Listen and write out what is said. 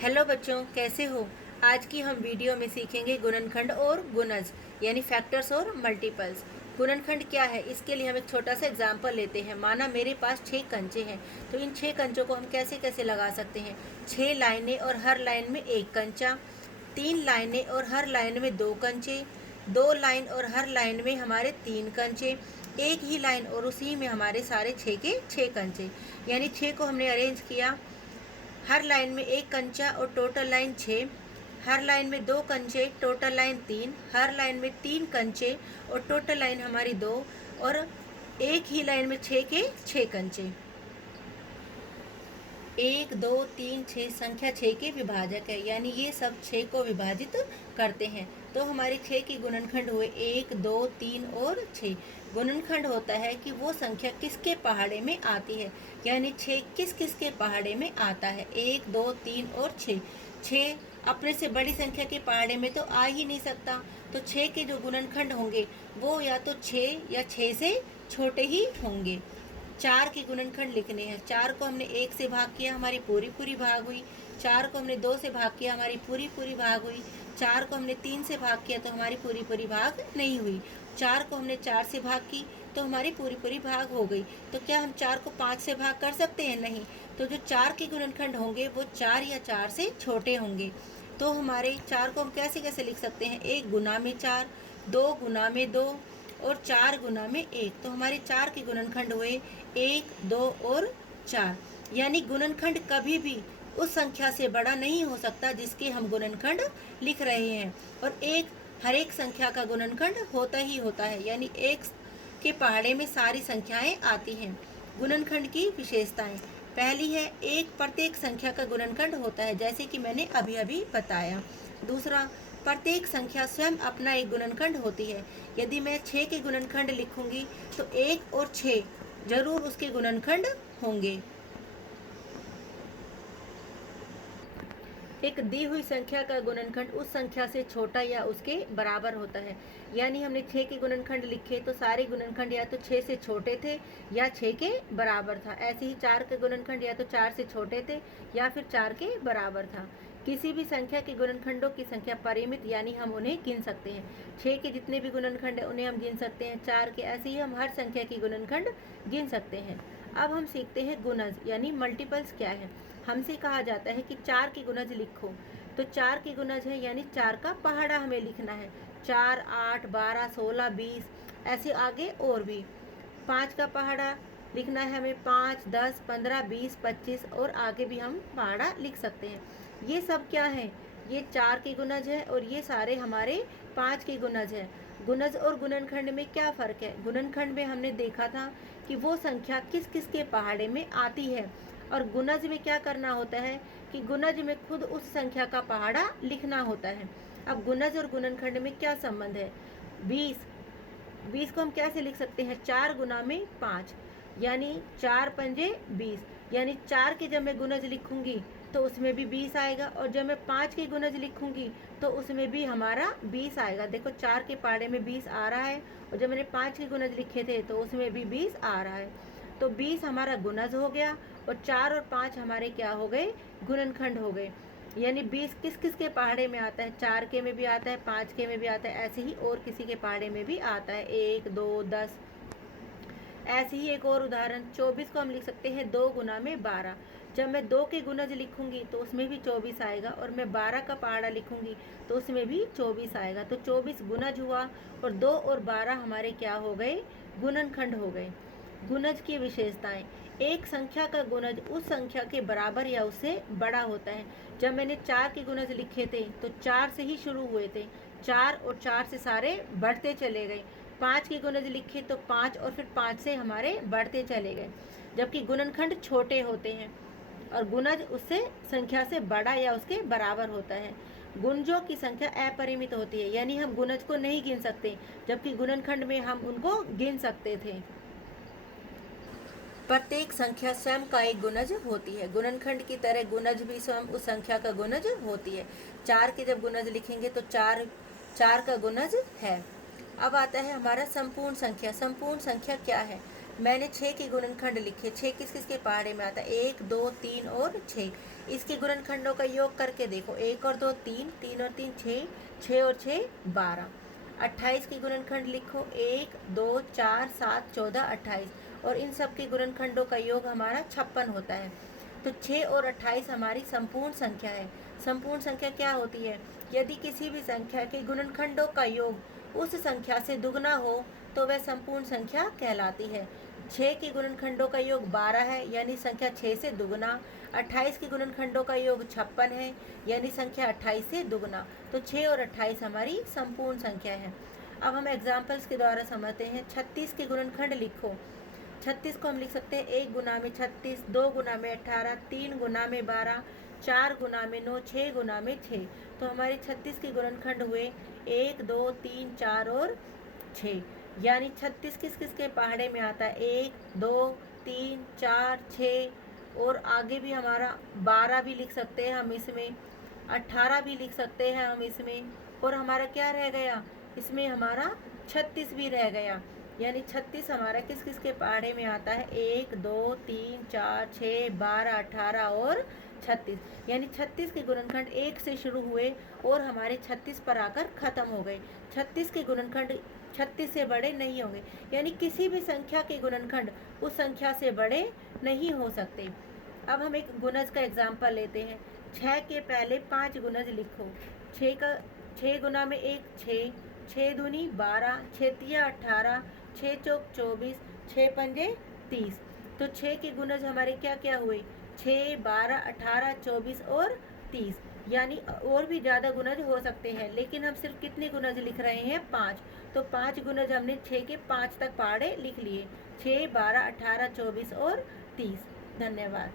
Hello बच्चों, कैसे हो। आज की हम वीडियो में सीखेंगे गुणनखंड और गुणज यानी फैक्टर्स और मल्टीपल्स। गुणनखंड क्या है, इसके लिए हम एक छोटा सा एग्जाम्पल लेते हैं। माना मेरे पास 6 कंचे हैं, तो इन 6 कंचों को हम कैसे कैसे लगा सकते हैं। 6 लाइनें और हर लाइन में एक कंचा, 3 लाइनें और हर लाइन में 2 कंचे, 2 लाइन और हर लाइन में हमारे 3 कंचे, एक ही लाइन और उसी में हमारे सारे 6 के 6 कंचे। यानी 6 को हमने अरेंज किया, हर लाइन में एक कंचा और टोटल लाइन 6, हर लाइन में 2 कंचे टोटल लाइन 3, हर लाइन में 3 कंचे और टोटल लाइन हमारी 2, और एक ही लाइन में 6 के 6 कंचे। 1 2 3 6 संख्या 6 के विभाजक है, यानी ये सब 6 को विभाजित करते हैं। तो हमारे 6 के गुणनखंड हुए 1 2 3 और 6। गुणनखंड होता है कि वो संख्या किसके पहाड़े में आती है, यानी 6 किस किस के पहाड़े में आता है। 1 2 3 और 6। 6 अपने से बड़ी संख्या के पहाड़े में तो आ ही नहीं सकता, तो 6 के जो गुणनखंड होंगे वो या तो 6 या 6 से छोटे ही होंगे। 4 के गुणनखंड लिखने हैं। 4 को हमने 1 से भाग किया, हमारी पूरी पूरी भाग हुई। 4 को हमने 2 से भाग किया, हमारी पूरी पूरी भाग हुई। 4 को हमने 3 से भाग किया तो हमारी पूरी पूरी भाग नहीं हुई। 4 को हमने 4 से भाग की तो हमारी पूरी पूरी भाग हो गई। तो क्या हम 4 को 5 से भाग कर सकते हैं? नहीं। तो जो 4 के गुणनखंड होंगे वो 4 या 4 से छोटे होंगे। तो हमारे 4 को हम कैसे कैसे लिख सकते हैं? 1 गुना में 4, 2 गुना में 2 और 4 गुना में 1। तो हमारे 4 के गुणनखंड हुए 1 2 और 4। यानी गुणनखंड कभी भी उस संख्या से बड़ा नहीं हो सकता जिसके हम गुणनखंड लिख रहे हैं, और हर एक संख्या का गुणनखंड होता ही होता है, यानी एक के पहाड़े में सारी संख्याएं आती हैं। गुणनखंड की विशेषताएं, पहली है एक प्रत्येक संख्या का गुणनखंड होता है, जैसे कि मैंने अभी अभी बताया। दूसरा, प्रत्येक संख्या स्वयं अपना एक गुणनखंड होती है। यदि मैं 6 के गुणनखंड लिखूंगी तो 1 और 6 जरूर उसके गुणनखंड होंगे। एक दी हुई संख्या का गुणनखंड उस संख्या से छोटा या उसके बराबर होता है। यानी हमने 6 के गुणनखंड लिखे तो सारे गुणनखंड या तो 6 से छोटे थे या 6 के बराबर था। ऐसे ही 4 के गुणनखंड या तो 4 से छोटे थे या फिर 4 के बराबर था। किसी भी संख्या के गुणनखंडों की संख्या परिमित, यानी हम उन्हें गिन सकते हैं। 6 के जितने भी गुणनखंड है उन्हें हम गिन सकते हैं। 4 के, ऐसे ही हम हर संख्या की गुणनखंड गिन सकते हैं। अब हम सीखते हैं गुणज यानी मल्टीपल्स क्या है। हमसे कहा जाता है कि 4 के गुणज लिखो, तो 4 के गुणज है यानी 4 का पहाड़ा हमें लिखना है। 4 8 12 16 20, ऐसे आगे और भी। 5 का पहाड़ा लिखना है हमें, 5 10 15 20 25, और आगे भी हम पहाड़ा लिख सकते हैं। ये सब क्या है? ये 4 के गुणज है और ये सारे हमारे 5 के गुणज है। गुणज और गुणनखंड में क्या फ़र्क है? गुणनखंड में हमने देखा था कि वो संख्या किस किस के पहाड़े में आती है, और गुणज में क्या करना होता है कि गुणज में खुद उस संख्या का पहाड़ा लिखना होता है। अब गुणज और गुणनखंड में क्या संबंध है? 20 20 को हम कैसे लिख सकते हैं? 4 गुना में 5, यानी 4 पंजे 20। यानी 4 के जब मैं गुणज लिखूंगी तो उसमें भी 20 आएगा, और जब मैं 5 के गुणज लिखूंगी तो उसमें भी हमारा 20 आएगा। देखो 4 के पहाड़े में 20 आ रहा है, और जब मैंने 5 के गुणज लिखे थे तो उसमें भी 20 आ रहा है। तो 20 हमारा गुणज हो गया, और 4 और 5 हमारे क्या हो गए? गुणनखंड हो गए। यानी 20 किस किस के पहाड़े में आता है? 4 के में भी आता है, 5 के में भी आता है, ऐसे ही और किसी के पहाड़े में भी आता है, 1 2 10। ऐसे ही एक और उदाहरण, 24 को हम लिख सकते हैं 2 गुना में 12। जब मैं 2 के गुणज लिखूंगी तो उसमें भी 24 आएगा, और मैं 12 का पहाड़ा लिखूंगी तो उसमें भी 24 आएगा। तो 24 गुणज हुआ, और 2 और 12 हमारे क्या हो गए? गुणनखंड हो गए। गुणज की विशेषताएं, एक संख्या का गुणज उस संख्या के बराबर या उससे बड़ा होता है। जब मैंने 4 के गुणज लिखे थे तो 4 से ही शुरू हुए थे, 4 और 4 से सारे बढ़ते चले गए। 5 के गुणज लिखे तो 5 और फिर 5 से हमारे बढ़ते चले गए। जबकि गुणनखंड छोटे होते हैं और गुणज उससे संख्या से बड़ा या उसके बराबर होता है। गुणजों की संख्या अपरिमित होती है, यानी हम गुणज को नहीं गिन सकते, जबकि गुणनखंड में हम उनको गिन सकते थे। प्रत्येक संख्या स्वयं का एक गुणज होती है। गुणनखंड की तरह गुणज भी स्वयं उस संख्या का गुणज होती है। 4 के जब गुणज लिखेंगे तो 4 4 का गुणज है। अब आता है हमारा संपूर्ण संख्या। संपूर्ण संख्या क्या है? मैंने 6 के गुणनखंड लिखे। 6 किस किस के पहाड़े में आता है? 1 2 3 और 6। इसके गुणनखंडों का योग करके देखो, 1 और 2 3, 3 और 3 6, 6 और 6 12। 28 के गुणनखंड लिखो, 1 2 4 7 14 28, और इन सब के गुणनखंडों का योग हमारा 56 होता है। तो 6 और 28 हमारी संपूर्ण संख्या है। संपूर्ण संख्या क्या होती है? यदि किसी भी संख्या के गुणनखंडों का योग उस संख्या से दुगना हो तो वह संपूर्ण संख्या कहलाती है। 6 के गुणनखंडों का योग 12 है, यानी संख्या 6 से दुगना। 28 के गुणनखंडों का योग 56 है, यानी संख्या 28 से दुगना। तो 6 और 28 हमारी संपूर्ण संख्या है। अब हम एग्जाम्पल्स के द्वारा समझते हैं। 36 के गुणनखंड लिखो। 36 को हम लिख सकते हैं 1 गुना में 36, 2 गुना में 18, 3 गुना में 12, 4 गुना में 9, 6 गुना में 6। तो हमारे 36 के गुणनखंड हुए 1 2 3 4 और 6, यानी 36 किस किस के पहाड़े में आता है? 1 2 3 4 6, और आगे भी हमारा 12 भी लिख सकते हैं हम इसमें, 18 भी लिख सकते हैं हम इसमें, और हमारा क्या रह गया? इसमें हमारा 36 भी रह गया। यानी 36 हमारा किस किस के पहाड़े में आता है? 1 2 3 4 6 12 18 और 36। यानी 36 के गुणनखंड 1 से शुरू हुए और हमारे 36 पर आकर खत्म हो गए। 36 के गुणनखंड 36 से बड़े नहीं होंगे, यानी किसी भी संख्या के गुणनखंड उस संख्या से बड़े नहीं हो सकते। अब हम एक गुणज का एग्जाम्पल लेते हैं। 6 के पहले 5 गुणज लिखो। 6 गुना में 1 6, 6 दूनी 12, 6 तिया 18, 6 चौक 24, 6 पंजे 30। तो 6 के गुणज हमारे क्या क्या हुए? 6 12 18 24 और 30, यानी और भी ज़्यादा गुणज हो सकते हैं, लेकिन हम सिर्फ कितने गुणज लिख रहे हैं? 5। तो 5 गुणज हमने 6 के 5 तक पहाड़े लिख लिए, 6 12 18 24 और 30। धन्यवाद।